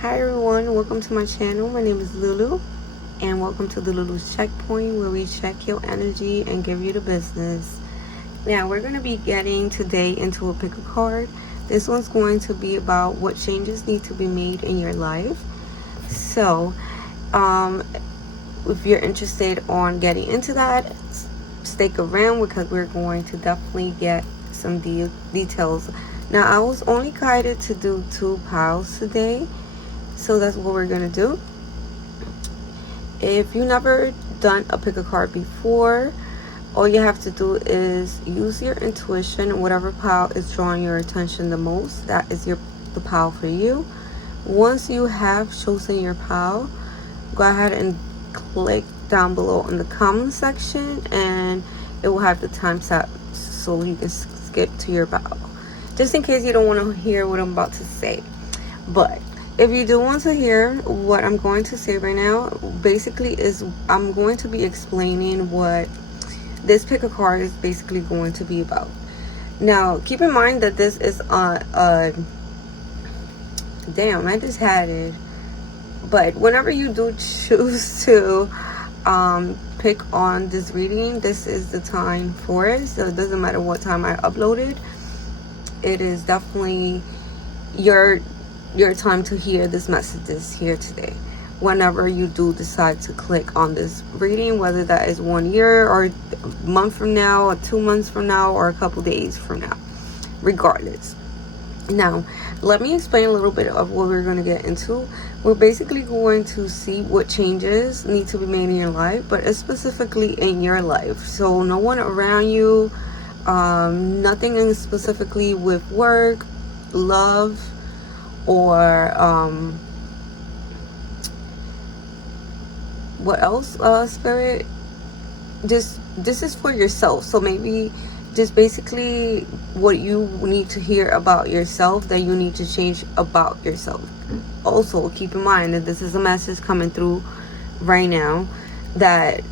Hi everyone, welcome to my channel. My name is Lulu and welcome to the Lulu's Checkpoint, where we check your energy and give you the business. Now we're going to be getting today into a pick a card. This one's going to be about what changes need to be made in your life. So if you're interested on getting into that, stick around because we're going to definitely get some details. Now I was only guided to do 2 piles today, so that's what we're gonna do. If you've never done a pick a card before, all you have to do is use your intuition. Whatever pile is drawing your attention the most, that is the pile for you. Once you have chosen your pile, go ahead and click down below in the comment section and it will have the time set so you can skip to your pile, just in case you don't want to hear what I'm about to say. But if you do want to hear what I'm going to say right now, basically is I'm going to be explaining what this pick a card is basically going to be about. Now keep in mind that this is damn, I just had it. But whenever you do choose to pick on this reading, this is the time for it. So it doesn't matter what time I uploaded. It is definitely your time to hear this messages here today. Whenever you do decide to click on this reading, whether that is 1 year or a month from now or 2 months from now or a couple days from now, regardless. Now let me explain a little bit of what we're going to get into. We're basically going to see what changes need to be made in your life, but it's specifically in your life. So no one around you, nothing specifically with work, love, or what else, spirit. This is for yourself. So maybe just basically what you need to hear about yourself, that you need to change about yourself. Also keep in mind that this is a message coming through right now, that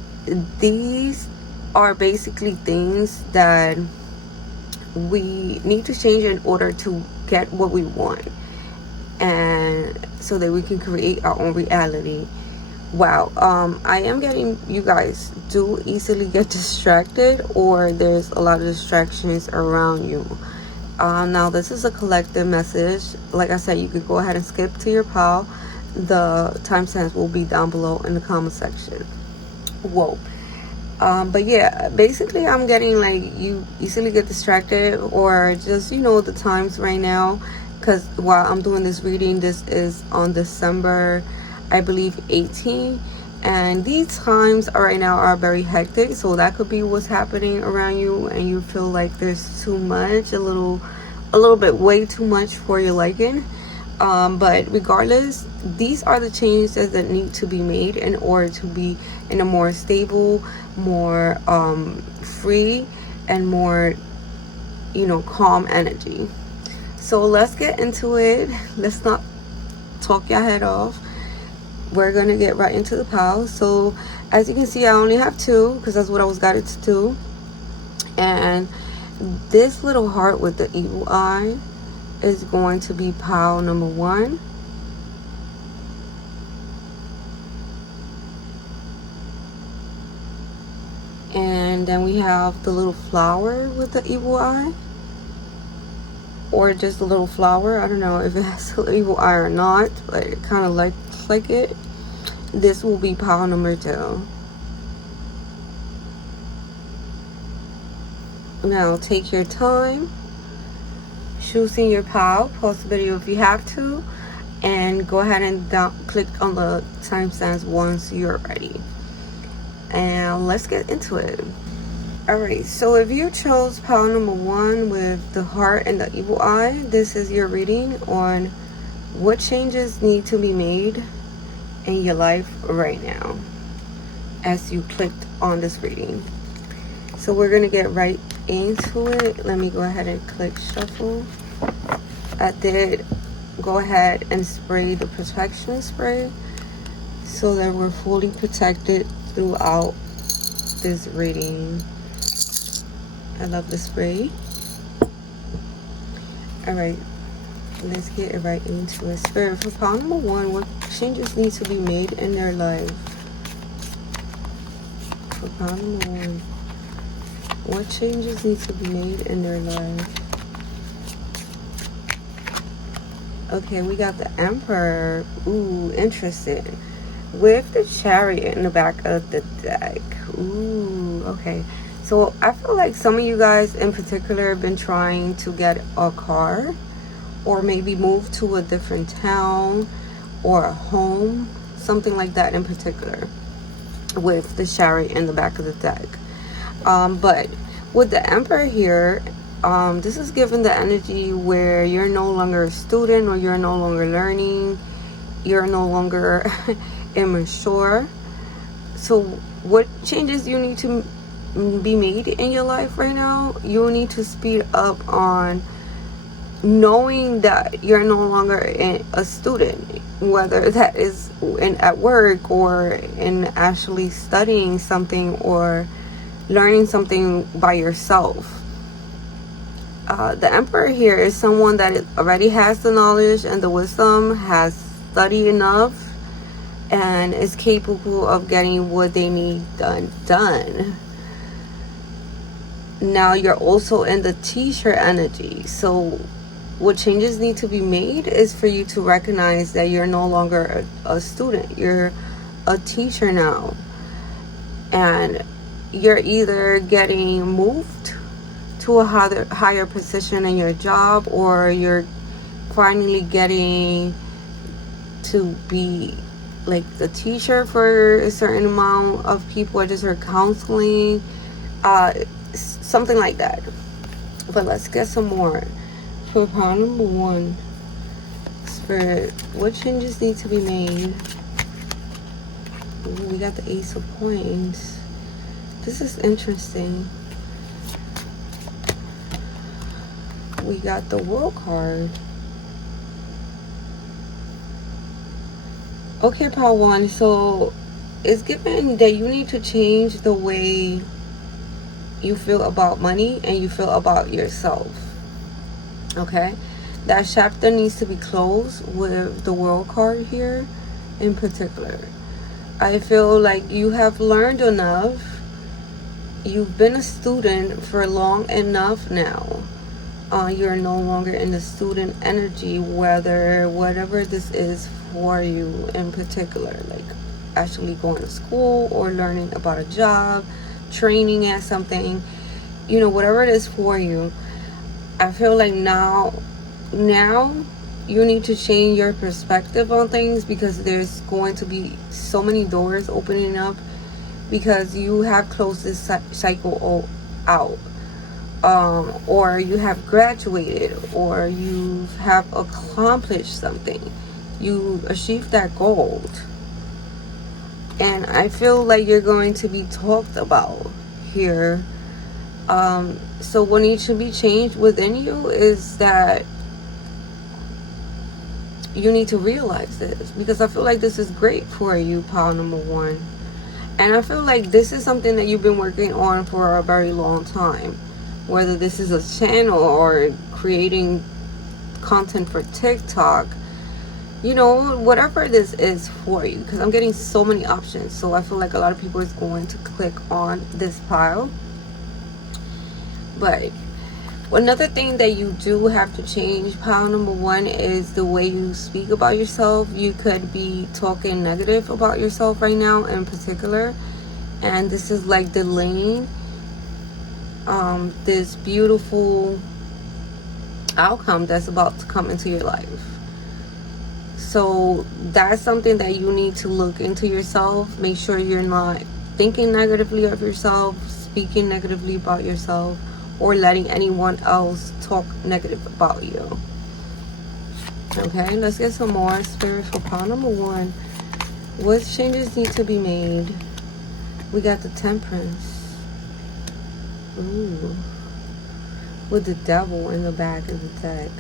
these are basically things that we need to change in order to get what we want, and so that we can create our own reality. Wow, I am getting, you guys do easily get distracted, or there's a lot of distractions around you. Now this is a collective message. Like I said, you could go ahead and skip to your pile. The timestamps will be down below in the comment section. Whoa. But yeah, basically I'm getting like you easily get distracted, or just, you know, the times right now, because while I'm doing this reading, this is on December, I believe, 18, and these times right now are very hectic. So that could be what's happening around you, and you feel like there's too much, a little bit way too much for your liking. But regardless, these are the changes that need to be made in order to be in a more stable, more free, and more, you know, calm energy. So let's get into it. Let's not talk your head off. We're gonna get right into the pile. So as you can see, I only have 2 because that's what I was guided to do. And this little heart with the evil eye is going to be pile number 1. And then we have the little flower with the evil eye, or just a little flower. I don't know if it has an evil eye or not, but it kind of looks like it. This will be pile number 2. Now take your time choosing your pile. Pause the video if you have to, and go ahead and click on the timestamps once you're ready. And let's get into it. Alright, so if you chose pile number 1 with the heart and the evil eye, this is your reading on what changes need to be made in your life right now as you clicked on this reading. So we're gonna get right into it. Let me go ahead and click shuffle. I did go ahead and spray the protection spray so that we're fully protected throughout this reading. I love the spray. All right, Let's get right into it. Spirit, for pile number 1, what changes need to be made in their life? For pile number 1, what changes need to be made in their life? Okay, we got the Emperor. Ooh, interesting. With the Chariot in the back of the deck. Ooh, okay. So I feel like some of you guys in particular have been trying to get a car, or maybe move to a different town or a home, something like that in particular, with the Chariot in the back of the deck. But with the Emperor here, this is given the energy where you're no longer a student, or you're no longer learning, you're no longer immature. So what changes you need to be made in your life right now? You need to speed up on knowing that you're no longer a student, whether that is at work or in actually studying something or learning something by yourself. The Emperor here is someone that already has the knowledge and the wisdom, has studied enough, and is capable of getting what they need done. Now you're also in the teacher energy. So what changes need to be made is for you to recognize that you're no longer a student. You're a teacher now. And you're either getting moved to a higher position in your job, or you're finally getting to be like the teacher for a certain amount of people. I just heard counseling, something like that. But let's get some more. For pile number 1, Spirit, what changes need to be made? Ooh, we got the Ace of Coins. This is interesting. We got the World card. Okay, pile 1. So it's given that you need to change the way you feel about money and you feel about yourself. Okay, that chapter needs to be closed with the World card here in particular. I feel like you have learned enough. You've been a student for long enough now. You're no longer in the student energy, whatever this is for you in particular, like actually going to school or learning about a job, training at something, whatever it is for you. I feel like now you need to change your perspective on things, because there's going to be so many doors opening up, because you have closed this cycle out. Or you have graduated, or you have accomplished something. You achieved that goal. And I feel like you're going to be talked about here. So what needs to be changed within you is that you need to realize this, because I feel like this is great for you, pile number 1. And I feel like this is something that you've been working on for a very long time. Whether this is a channel or creating content for TikTok, whatever this is for you, because I'm getting so many options. So I feel like a lot of people is going to click on this pile. But another thing that you do have to change, pile number 1, is the way you speak about yourself. You could be talking negative about yourself right now in particular, and this is like delaying this beautiful outcome that's about to come into your life. So that's something that you need to look into yourself. Make sure you're not thinking negatively of yourself, speaking negatively about yourself, or letting anyone else talk negative about you. Okay, let's get some more. Spirit, for pile number 1, what changes need to be made? We got the Temperance. Ooh, with the Devil in the back of the deck.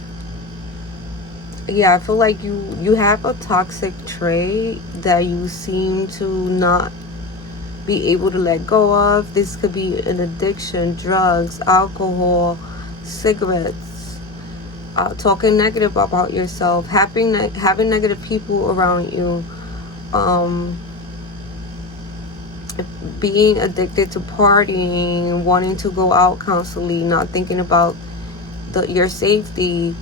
Yeah, I feel like you have a toxic trait that you seem to not be able to let go of. This could be an addiction, drugs, alcohol, cigarettes, talking negative about yourself, having negative people around you, being addicted to partying, wanting to go out constantly, not thinking about your safety.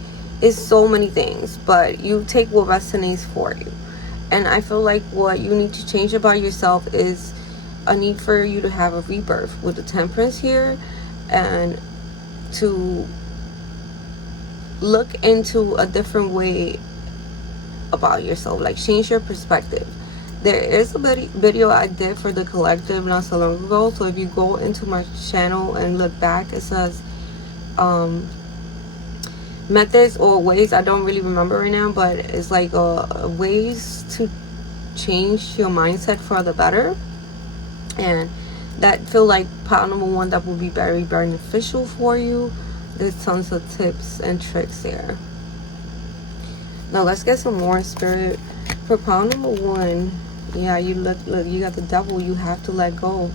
Is so many things, but you take what resonates for you. And I feel like what you need to change about yourself is a need for you to have a rebirth with the Temperance here, and to look into a different way about yourself, like change your perspective. There is a video I did for the collective not so long ago, so if you go into my channel and look back, it says methods or ways, I don't really remember right now, but it's like ways to change your mindset for the better. And that feel like part number 1 that will be very beneficial for you. There's tons of tips and tricks there. Now let's get some more, Spirit. For part number 1, yeah, you look, you got the Devil. You have to let go.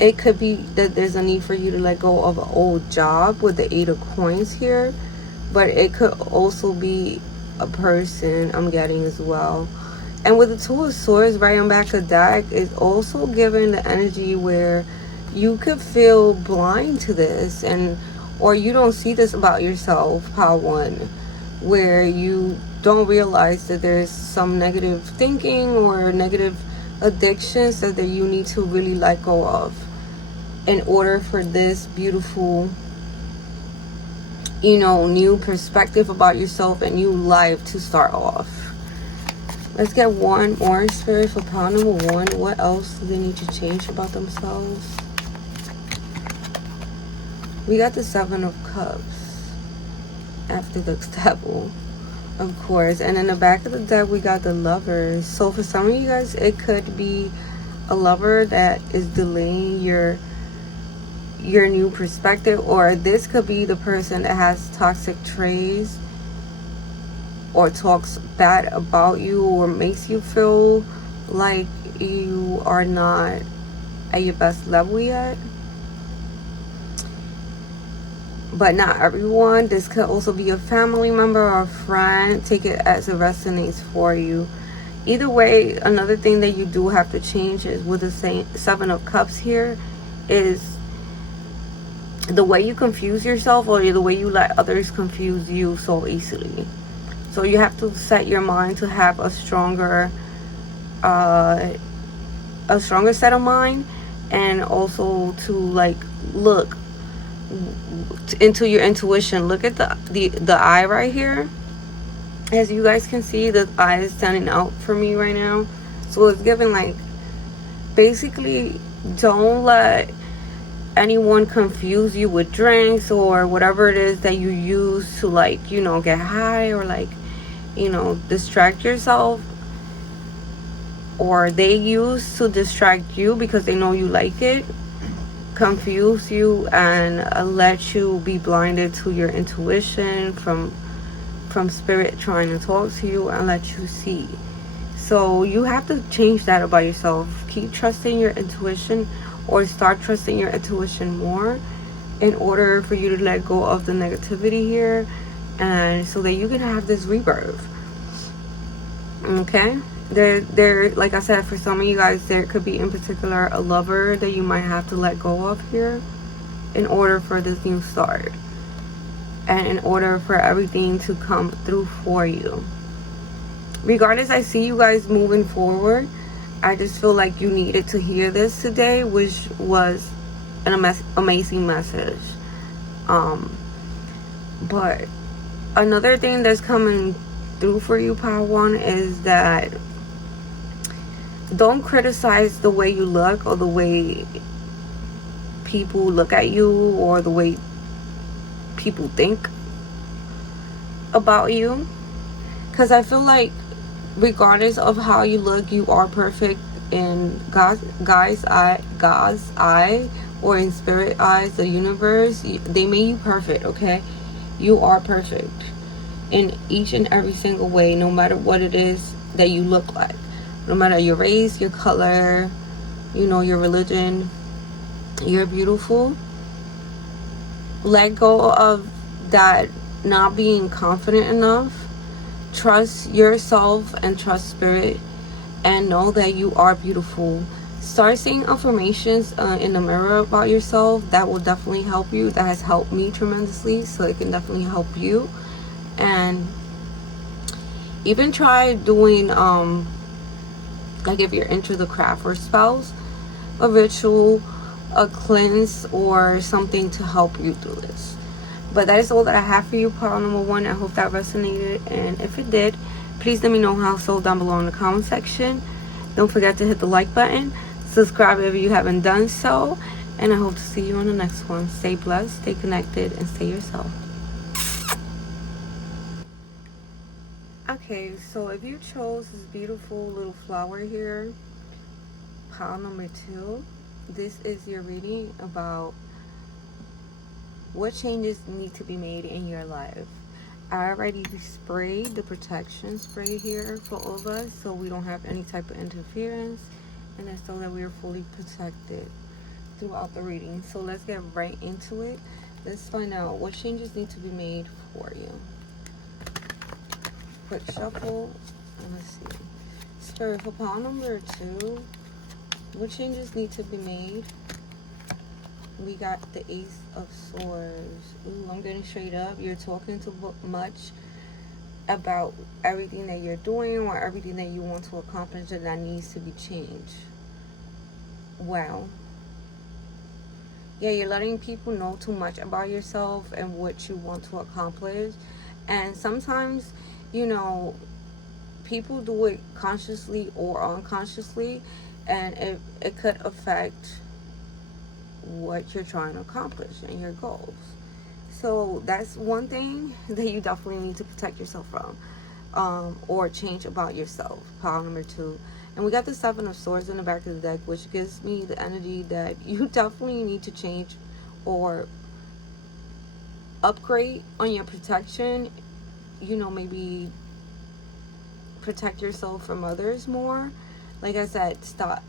It could be that there's a need for you to let go of an old job with the 8 of Coins here, but it could also be a person I'm getting as well. And with the 2 of Swords right on back of deck, is also giving the energy where you could feel blind to this, or you don't see this about yourself, Power 1, where you don't realize that there's some negative thinking or negative addictions that you need to really let go of in order for this beautiful, new perspective about yourself and new life to start off. Let's get one more, Spirit, for part number 1. What else do they need to change about themselves? We got the 7 of Cups after the Devil, of course. And in the back of the deck, we got the Lovers. So for some of you guys, it could be a lover that is delaying your new perspective, or this could be the person that has toxic traits or talks bad about you or makes you feel like you are not at your best level yet. But not everyone. This could also be a family member or a friend. Take it as it resonates for you. Either way, another thing that you do have to change is with the 7 of Cups here is the way you confuse yourself, or the way you let others confuse you so easily. So you have to set your mind to have a stronger set of mind, and also to look into your intuition. Look at the eye right here. As you guys can see, the eye is standing out for me right now. So it's giving basically, don't let anyone confuse you with drinks or whatever it is that you use to get high, or distract yourself, or they use to distract you because they know you like it, confuse you, and let you be blinded to your intuition from Spirit trying to talk to you and let you see. So you have to change that about yourself. Keep trusting your intuition, or start trusting your intuition more, in order for you to let go of the negativity here, and so that you can have this rebirth. Okay, there like I said, for some of you guys, there could be in particular a lover that you might have to let go of here in order for this new start, and in order for everything to come through for you. Regardless, I see you guys moving forward. I just feel like you needed to hear this today, which was an amazing message. But another thing that's coming through for you, Power 1, is that don't criticize the way you look, or the way people look at you, or the way people think about you. Because I feel like regardless of how you look, you are perfect in God's eye, or in Spirit eyes, the universe. They made you perfect, okay? You are perfect in each and every single way, no matter what it is that you look like, no matter your race, your color, your religion. You're beautiful. Let go of that not being confident enough. Trust yourself and trust spirit, and know that you are beautiful. Start saying affirmations in the mirror about yourself. That will definitely help you. That has helped me tremendously, so it can definitely help you. And even try doing like if you're into the craft or spells, a ritual, a cleanse, or something to help you through this. But that is all that I have for you, pile number one. I hope that resonated, and if it did, please let me know how so down below in the comment section. Don't forget to hit the like button, subscribe if you haven't done so, and I hope to see you on the next one. Stay blessed, stay connected, and stay yourself. Okay, so if you chose this beautiful little flower here, pile number two, this is your reading about what changes need to be made in your life. I already sprayed the protection spray here for all of us, so we don't have any type of interference, and that's so that we are fully protected throughout the reading. So let's get right into it. Let's find out what changes need to be made for you. Quick shuffle, and let's see. Spirit, for pile number two, what changes need to be made? We got the Ace of Swords. Ooh, I'm getting straight up. You're talking too much about everything that you're doing or everything that you want to accomplish that needs to be changed. Wow. Yeah, you're letting people know too much about yourself and what you want to accomplish. And sometimes, you know, people do it consciously or unconsciously, and it could affect what you're trying to accomplish and your goals. So that's one thing that you definitely need to protect yourself from, or change about yourself. Pile number two. And we got the Seven of Swords in the back of the deck, which gives me the energy that you definitely need to change or upgrade on your protection. You know, maybe protect yourself from others more. Like I said, stop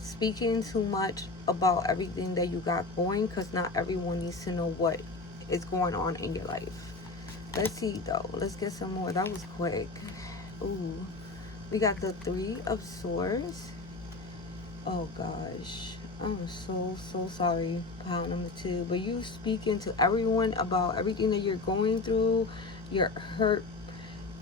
speaking too much about everything that you got going, because not everyone needs to know what is going on in your life. Let's see though. Let's get some more. That was quick. Ooh. We got the Three of Swords. Oh gosh. I'm so sorry, pile number two. But you speaking to everyone about everything that you're going through, your hurt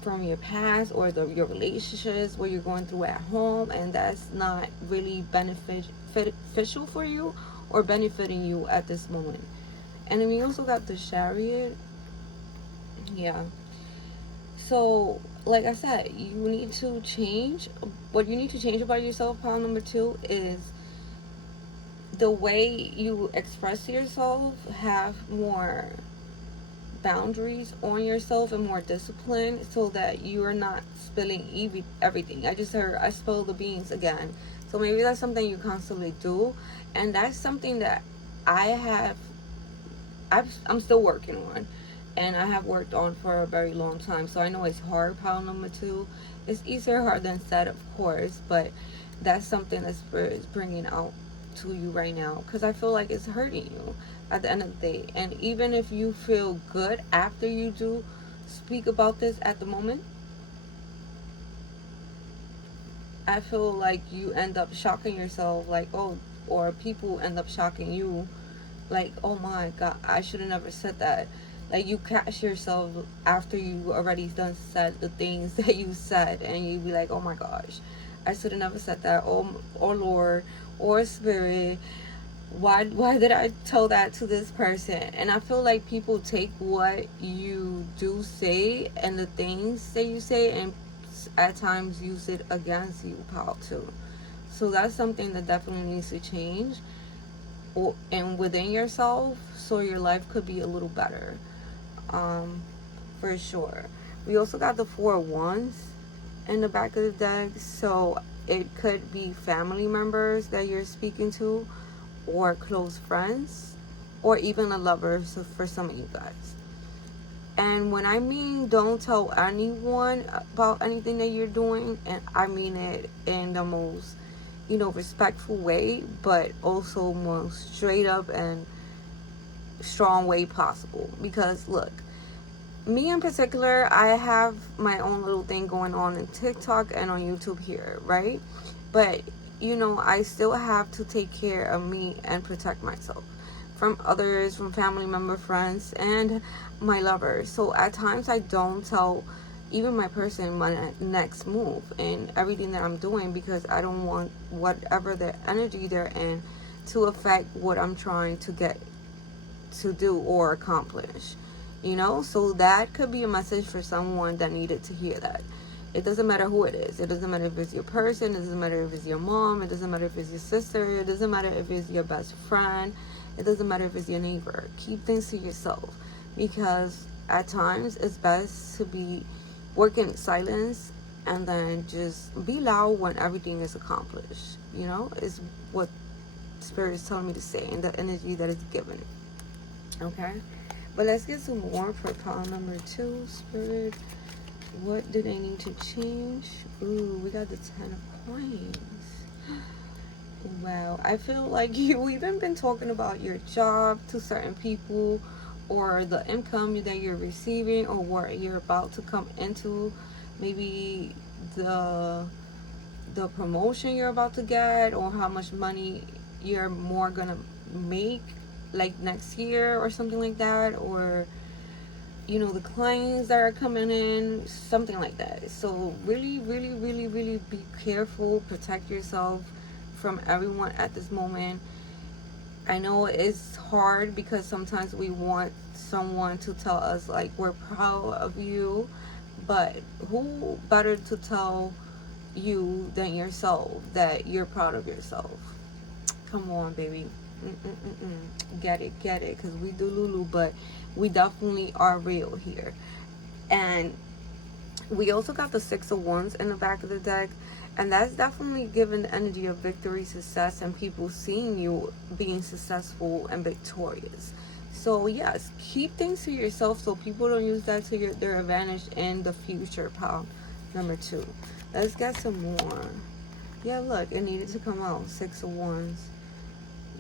from your past, or your relationships, what you're going through at home, and that's not really beneficial for you or benefiting you at this moment. And then we also got the Chariot. Yeah. So, like I said, you need to change. What you need to change about yourself, pile number two, is the way you express yourself. Have more boundaries on yourself and more discipline, so that you are not spilling everything. I just heard I spill the beans again. So maybe that's something you constantly do, and that's something that I'm still working on, and I have worked on for a very long time. So I know it's hard, pile number two. It's easier hard than said, of course, but that's something that Spirit is bringing out to you right now, because I feel like it's hurting you at the end of the day. And even if you feel good after you do speak about this at the moment, I feel like you end up shocking yourself, like, oh, or people end up shocking you, like, oh my god, I should have never said that. Like, you catch yourself after you already done said the things that you said, and you be like, oh my gosh, I should have never said that. Or Lord, or Spirit, why did I tell that to this person? And I feel like people take what you do say and the things that you say, and at times use it against you, pal, too. So that's something that definitely needs to change, and within yourself, so your life could be a little better, for sure. We also got the Four of Wands in the back of the deck, so it could be family members that you're speaking to, or close friends, or even a lover, so for some of you guys. And when I mean don't tell anyone about anything that you're doing, and I mean it in the most, respectful way, but also most straight up and strong way possible. Because look, Me in particular, I have my own little thing going on in TikTok and on YouTube here, right? But you know, I still have to take care of me and protect myself from others, from family member, friends, and my lover. So at times I don't tell even my person my next move and everything that I'm doing, because I don't want whatever the energy they're in to affect what I'm trying to get to do or accomplish. You know, so that could be a message for someone that needed to hear that. It doesn't matter who it is. It doesn't matter if it's your person. It doesn't matter if it's your mom. It doesn't matter if it's your sister. It doesn't matter if it's your best friend. It doesn't matter if it's your neighbor. Keep things to yourself, because at times it's best to be working in silence and then just be loud when everything is accomplished. You know, is what Spirit is telling me to say, and the energy that is given. Okay, but let's get some more for pile number 2. Spirit, what do they need to change? Ooh, we got the 10 of coins. Wow, I feel like you even been talking about your job to certain people, or the income that you're receiving, or what you're about to come into. Maybe the promotion you're about to get, or how much money you're more gonna make like next year or something like that, or you know, the clients that are coming in, something like that. So really, really, really, really be careful, protect yourself from everyone at this moment. I know it's hard because sometimes we want someone to tell us like we're proud of you, but who better to tell you than yourself that you're proud of yourself? Come on, baby. Get it, because we do Lulu, but we definitely are real here. And we also got the 6 of Wands in the back of the deck, and that's definitely given the energy of victory, success, and people seeing you being successful and victorious. So yes, keep things to yourself so people don't use that to their advantage in the future. Pile number 2. Let's get some more. Yeah, look, it needed to come out. 6 of Wands.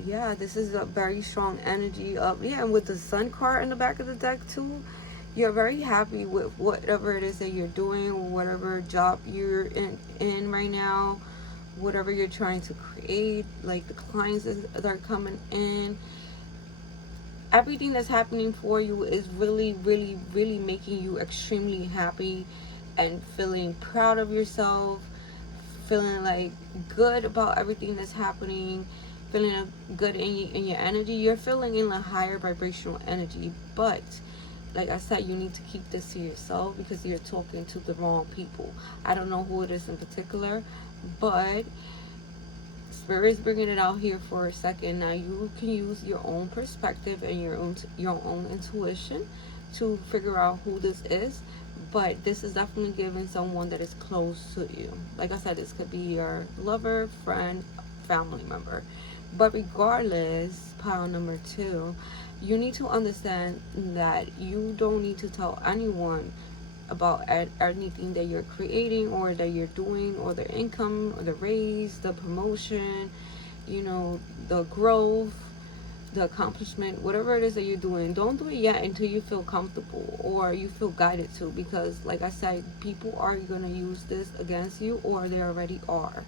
Yeah, this is a very strong energy of, yeah, and with the Sun card in the back of the deck too, you're very happy with whatever it is that you're doing, whatever job you're in right now, whatever you're trying to create, like the clients that are coming in. Everything that's happening for you is really, really, really making you extremely happy and feeling proud of yourself, feeling like good about everything that's happening, feeling good in your energy. You're feeling in a higher vibrational energy, but like I said, you need to keep this to yourself because you're talking to the wrong people. I don't know who it is in particular, but Spirit is bringing it out here for a second. Now you can use your own perspective and your own intuition to figure out who this is, but this is definitely giving someone that is close to you. Like I said, this could be your lover, friend, family member. But regardless, pile number 2, you need to understand that you don't need to tell anyone about anything that you're creating or that you're doing, or the income or the raise, the promotion, you know, the growth, the accomplishment, whatever it is that you're doing. Don't do it yet until you feel comfortable or you feel guided to, because like I said, people are going to use this against you, or they already are.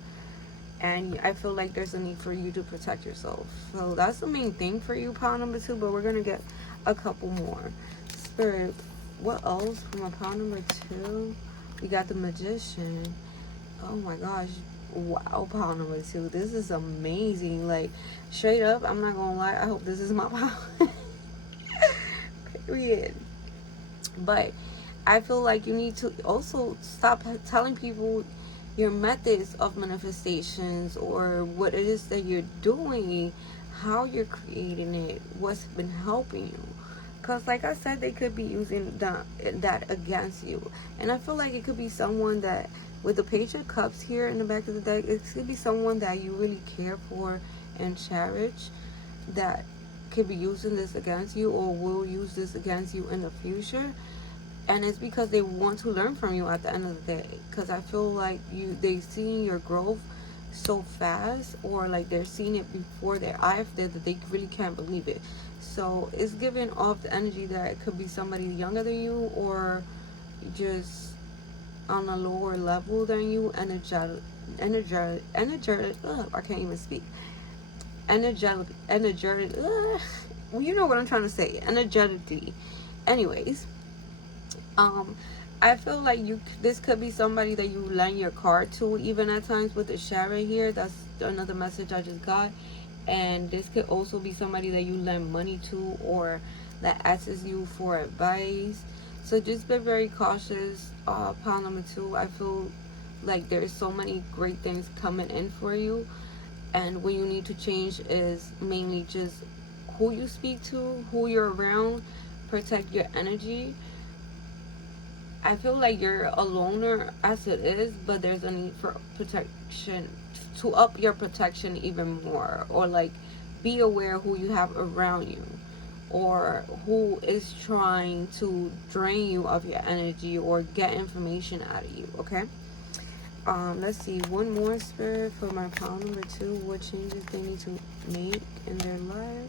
And I feel like there's a need for you to protect yourself. So that's the main thing for you, pile number 2, but we're going to get a couple more. Spirit, what else from a pile number 2? We got the Magician. Oh my gosh. Wow, pile number 2. This is amazing. Like, straight up, I'm not going to lie. I hope this is my pile. Period. But I feel like you need to also stop telling people your methods of manifestations, or what it is that you're doing, how you're creating it, what's been helping you. Because like I said, they could be using that against you. And I feel like it could be someone that, with the Page of Cups here in the back of the deck, it could be someone that you really care for and cherish, that could be using this against you, or will use this against you in the future. And it's because they want to learn from you at the end of the day. Because I feel like they seeing your growth so fast, or like they're seeing it before their eyes, that they really can't believe it. So it's giving off the energy that it could be somebody younger than you, or just on a lower level than you, energetic, I can't even speak. Energetic, well, you know what I'm trying to say, energetically. Anyways, um, I feel like this could be somebody that you lend your car to, even at times with the shower here. That's another message I just got. And this could also be somebody that you lend money to, or that asks you for advice. So just be very cautious. Pile number 2, I feel like there's so many great things coming in for you, and what you need to change is mainly just who you speak to, who you're around. Protect your energy. I feel like you're a loner as it is, but there's a need for protection, to up your protection even more, or like be aware who you have around you, or who is trying to drain you of your energy or get information out of you. Okay. Let's see, one more, Spirit, for my pile number 2. What changes they need to make in their life?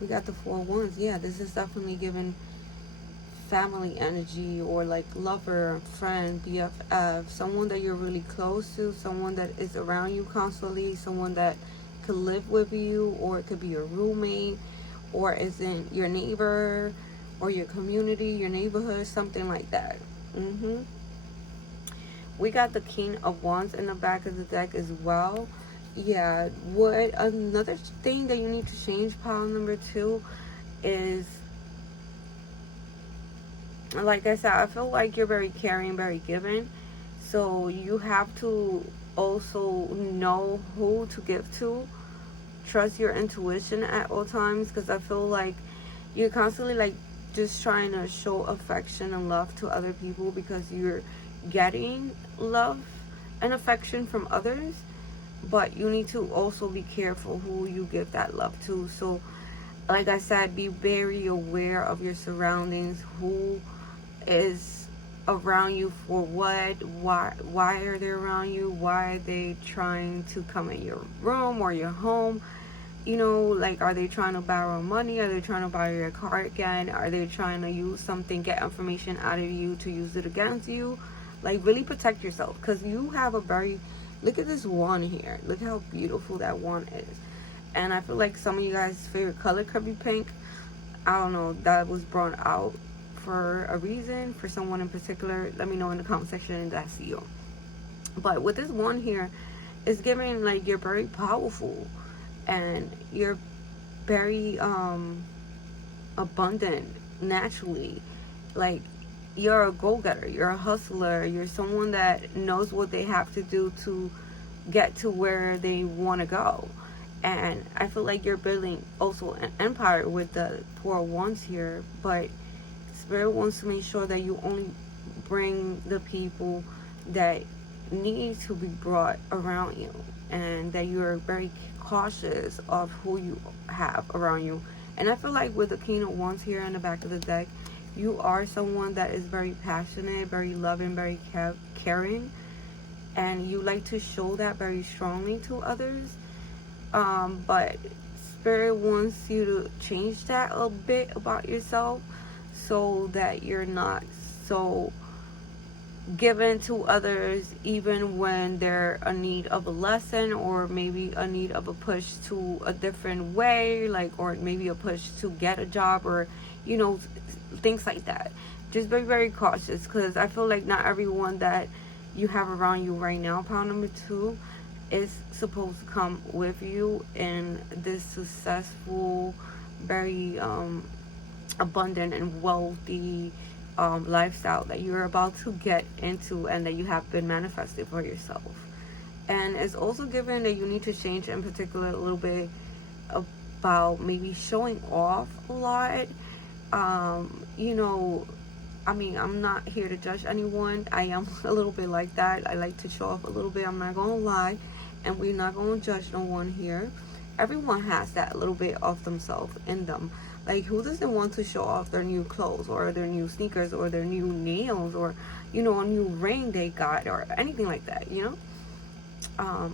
We got the 4 wands. Yeah, this is definitely giving family energy, or like lover, friend, BFF, someone that you're really close to, someone that is around you constantly, someone that could live with you, or it could be your roommate, or isn't your neighbor, or your community, your neighborhood, something like that. We got the King of Wands in the back of the deck as well. Yeah, what another thing that you need to change, pile number 2, is, like I said, I feel like you're very caring, very giving. So you have to also know who to give to. Trust your intuition at all times, because I feel like you're constantly like just trying to show affection and love to other people, because you're getting love and affection from others. But you need to also be careful who you give that love to. So like I said, be very aware of your surroundings, who is around you for what, why are they around you, why are they trying to come in your room or your home. You know, like, are they trying to borrow money? Are they trying to borrow your car again? Are they trying to use something, get information out of you to use it against you? Like, really protect yourself, because you have a very, look at this wand here, look how beautiful that wand is. And I feel like some of you guys' favorite color could be pink. I don't know, that was brought out for a reason, for someone in particular. Let me know in the comment section, and that's you. But with this one here, it's giving like you're very powerful, and you're very abundant naturally. Like, you're a go-getter, you're a hustler, you're someone that knows what they have to do to get to where they want to go. And I feel like you're building also an empire with the 4 wands here. But Spirit wants to make sure that you only bring the people that need to be brought around you, and that you're very cautious of who you have around you. And I feel like with the King of Wands here in the back of the deck, you are someone that is very passionate, very loving, very caring, and you like to show that very strongly to others. But Spirit wants you to change that a bit about yourself, so that you're not so given to others, even when they're in need of a lesson, or maybe a need of a push to a different way, like, or maybe a push to get a job, or, you know, things like that. Just be very cautious, because I feel like not everyone that you have around you right now, pile number 2, is supposed to come with you in this successful, very abundant and wealthy lifestyle that you're about to get into, and that you have been manifesting for yourself. And it's also given that you need to change in particular a little bit about maybe showing off a lot. You know, I mean, I'm not here to judge anyone. I am a little bit like that. I like to show off a little bit, I'm not gonna lie. And we're not gonna judge no one here. Everyone has that little bit of themselves in them. Like, who doesn't want to show off their new clothes, or their new sneakers, or their new nails, or, you know, a new ring they got, or anything like that, you know?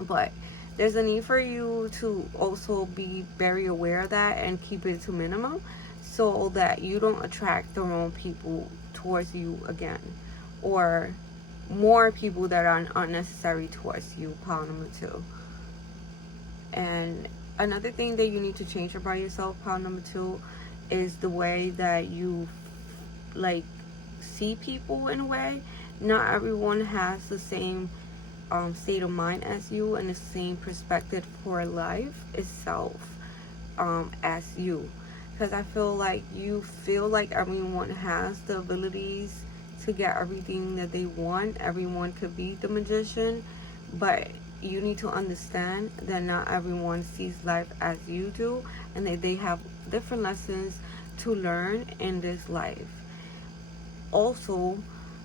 But there's a need for you to also be very aware of that and keep it to minimum, so that you don't attract the wrong people towards you again, or more people that are unnecessary towards you. Pile number 2. And another thing that you need to change about yourself, pile number 2, is the way that you like see people. In a way, not everyone has the same state of mind as you, and the same perspective for life itself as you. Because I feel like you feel like everyone has the abilities to get everything that they want. Everyone could be the magician, but you need to understand that not everyone sees life as you do, and that they have different lessons to learn in this life. Also,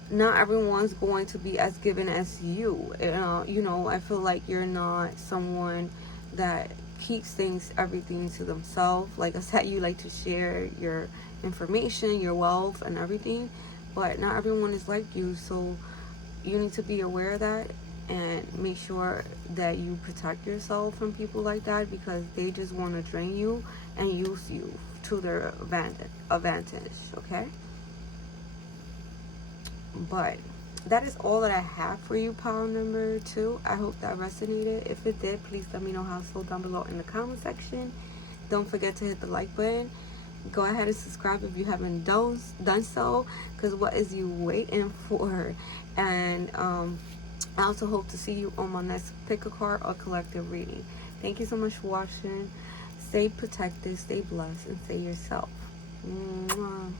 not everyone's going to be as given as you. I feel like you're not someone that keeps everything to themselves. Like I said, you like to share your information, your wealth, and everything, but not everyone is like you. So you need to be aware of that and make sure that you protect yourself from people like that, because they just want to drain you and use you to their advantage. Okay? But that is all that I have for you, pile number 2. I hope that resonated. If it did, please let me know how so down below in the comment section. Don't forget to hit the like button. Go ahead and subscribe if you haven't done so, because what is you waiting for? And I also hope to see you on my next pick a card or collective reading. Thank you so much for watching. Stay protected, stay blessed, and stay yourself. Mwah.